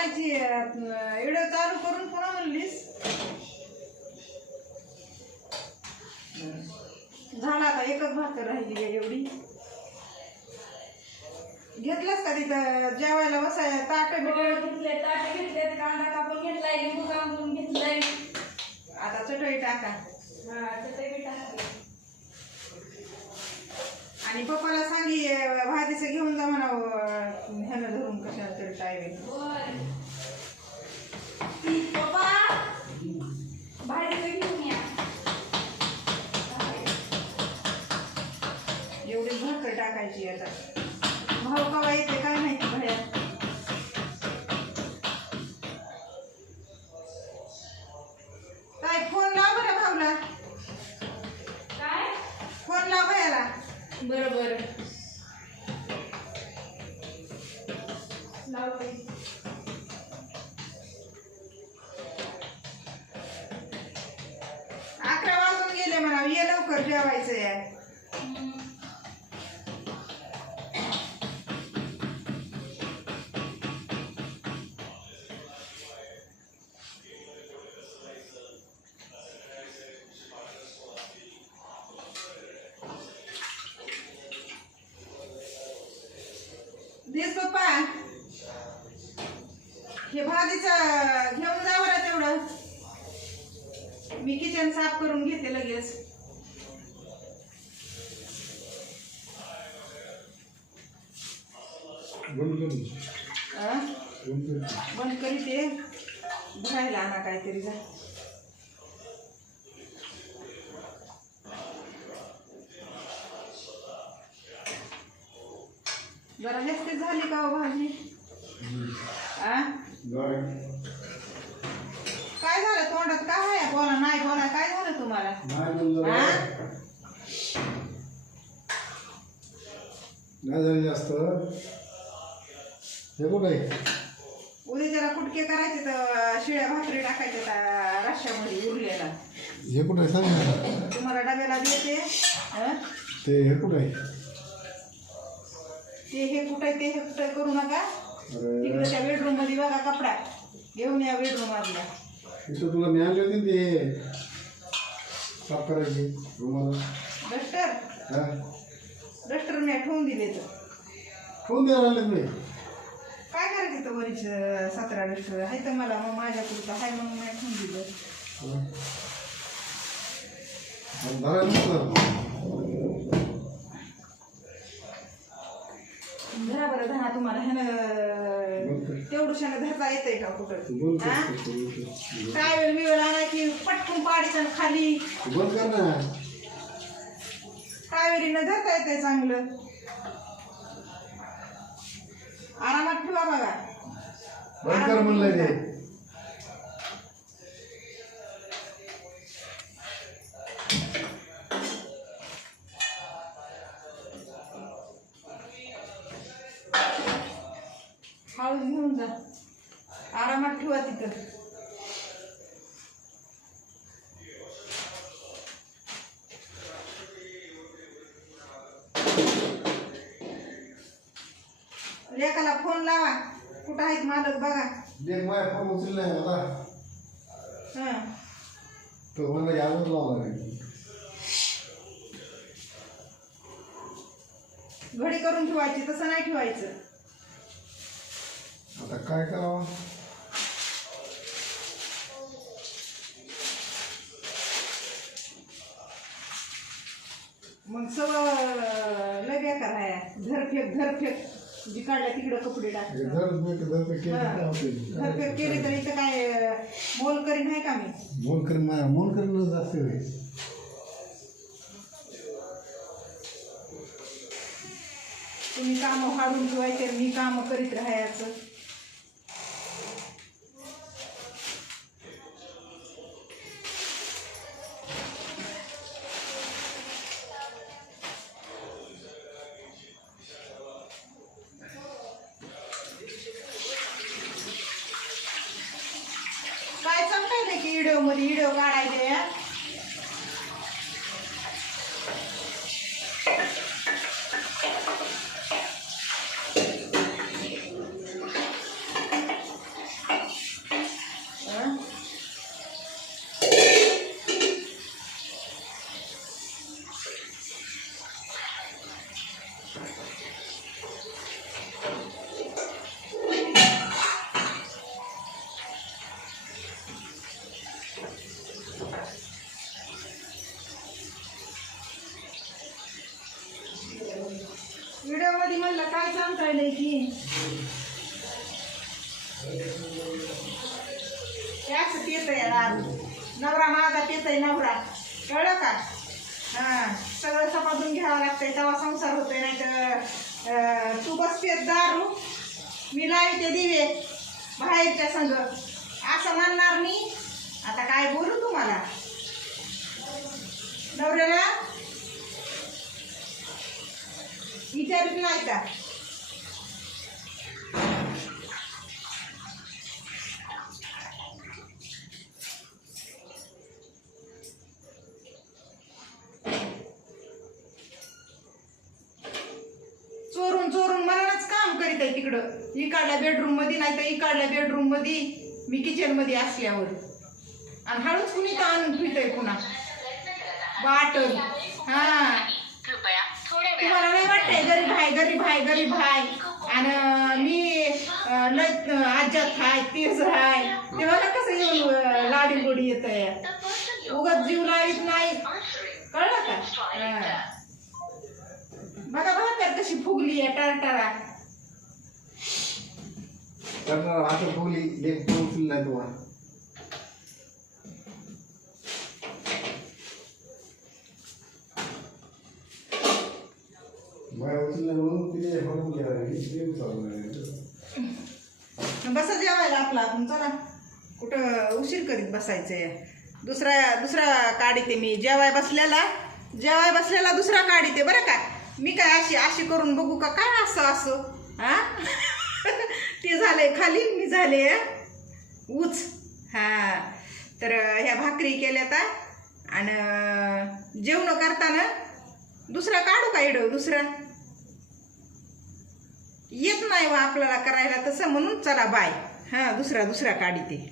बोलायची व्हिडिओ चालू करून पुन्हा म्हणलीस झाला आता एकच भाकर राहिली आहे एवढी. घेतलंस का तिथं जेवायला बसाय ताट घेतले कांदा कापून घेतलाय लिंबू कापून घेतलाय. आता चटई टाका. चटई टाकली आणि पप्पाला सांगी भाजीचं घेऊन जा म्हणावं ह्यानं धरून कशाला तरी टाईम. पप्पा भाजीचं घेऊन या. एवढी भाकर टाकायची आता. भाऊ कवा येते काय माहिती भया. काय फोन लाव बरं भाऊला. काय फोन लाव भयाला. बरोबर लावते. 11 वाजून गेले म्हणा. ये लवकर जेवायचं आहे. देस पप्पा हे भाजीचं घेऊन जा बरं तेवढं. मी किचन साफ करून घेते लगेच. बंद करीते. धुवायला आणा काहीतरी जा. जरा जास्त झाली का हो भाजी. काय झालं तोंडात. काय आहे बोला नाही बोला. काय झालं तुम्हाला. नाही झाली जास्त. हे कुठे उद्या जरा कुटके करायचे तर शिळ्या भाकरी टाकायच्या रश्श्यामध्ये उरलेला. हे कुठे सांग ना. तुम्हाला डब्याला देते. ते हे कुठे ते हे कुठे ते हे कुठे करू नका. तिकडे त्या बेडरूम मध्ये बघा कपडा घेऊन या बेडरूम मधला. इथं तुला मी आणले होते ते साफ करायचे रूमाला. डस्टर डस्टर मी ठेवून दिले तर ठेवून द्यायला आणले तुम्ही. काय करायचं तर वरीच 17 डस्टर आहे तर मला. मग माझ्या पुरतं आहे मग मी ठेवून दिलं. धरा बरं धरा. तुम्हाला ह्यानं तेवढं धरता येतंय का कुठं. काय वेळ मी वेळ आणायची पटकून पाडीचं खाली. बंद कर ना. काय वेळीनं धरता येतंय चांगलं. आरामात ठेवा बघा. बंद कर म्हणलंय ते. हळूच घेऊन जा. आरामात ठेवा तिथं. लेकाला फोन लावा. कुठं आहेत मालक बघा. देख माझ्या फोन उचललाय आता. तो मला यावंच लावला नाही. घडी करून ठेवायची तसं नाही ठेवायचं. आता काय करावं. मग सगळं लय बेकार आहे. धरफेक जी काढल्या तिकडं कपडे टाकायचे. धरफेक केली तर इथं काय मोल करीन आहे का मी. मोल करीन जास्त वेळ. तुम्ही कामं वाढून ठेवायचे मी कामं करीत राहायचं. काय सांगताय की व्हिडिओ मध्ये व्हिडिओ काढायचे. काय सांगताय की त्याच पितय नवरा माझा पितय नवरा कळलं का हा सगळं सपाटून घ्यावं लागतंय तेव्हा संसार होतोय नाही तर तू बस पेत दारू मी लावते दिवे बाहेरच्या संग असं म्हणणार मी आता काय बोलू तुम्हाला नवऱ्याला विचारित नाही का चोरून चोरून मलाच काम करीत आहे तिकडं इकडल्या बेडरूम मध्ये नाही तर इकडल्या बेडरूम मध्ये मी किचन मध्ये असल्यावर आणि हळूच कुणी तर आणून ठेवतंय पुन्हा बाटल हा तुम्हाला नाही वाटतंय गरीब आहे आणि मी आज्यात हाय तेच हाय ते बघा कसं येऊन लाडी गोडी येत आहे उगाच जीव लावित नाही कळलं का बघा भाकर कशी फुगली आहे टरटरा आता फुगली लेख फुगली नाही तुम्हाला बसा जेवायला आपला आपण चला कुठं उशीर करीत बसायचंय दुसरा काढीते मी जेवाय बसल्याला दुसरा काढीते बरं का मी काय अशी करून बघू का काय असं हा ते झालंय खाली मी झाले उच हा तर ह्या भाकरी केल्या आता आणि जेवण करताना दुसरा काढू का इडव दुसरा येत नाही वा आपल्याला करायला तसं म्हणून चला बाय हा दुसरा काढीते